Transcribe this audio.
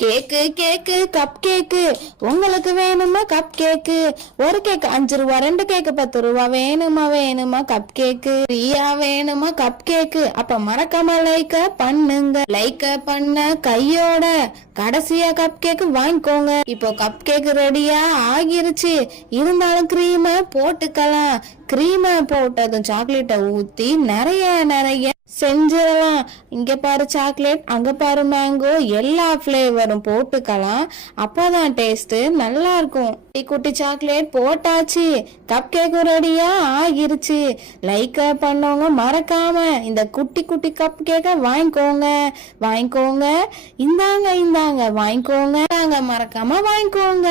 கேக்கு கேக்கு cup cake உங்களுக்கு வேணுமா cup cake? ஒரு கேக்கு 5 ரூபா, 2 கேக்கு 10 ரூபா. வேணுமா கப் கேக்கு? ஃப்ரீயா வேணுமா கப் கேக்கு? அப்ப மறக்காம லைக்க பண்ணுங்க. லைக்க பண்ண கையோட கடைசியா கப் கேக்கு வாங்கிக்கோங்க. இப்போ கப் கேக்கு ரெடியா ஆகிருச்சு. இருந்தாலும் கிரீமை போட்டுக்கலாம். கிரீமை போட்டதும் சாக்லேட்டை ஊத்தி நிறைய நிறைய செஞ்சிடலாம். இங்க பாரு சாக்லேட், அங்க பாரு மேங்கோ, எல்லா ஃபிளேவரும் போட்டுக்கலாம். அப்பதான் டேஸ்ட் நல்லா இருக்கும். குட்டி குட்டி சாக்லேட் போட்டாச்சு. கப் கேக்கும் ரெடியா ஆகிருச்சு. லைக் பண்ணவங்க மறக்காம இந்த குட்டி குட்டி கப் கேக்க வாங்கிக்கோங்க. இந்தாங்க வாங்கிக்கோங்க. மறக்காம வாங்கிக்கோங்க.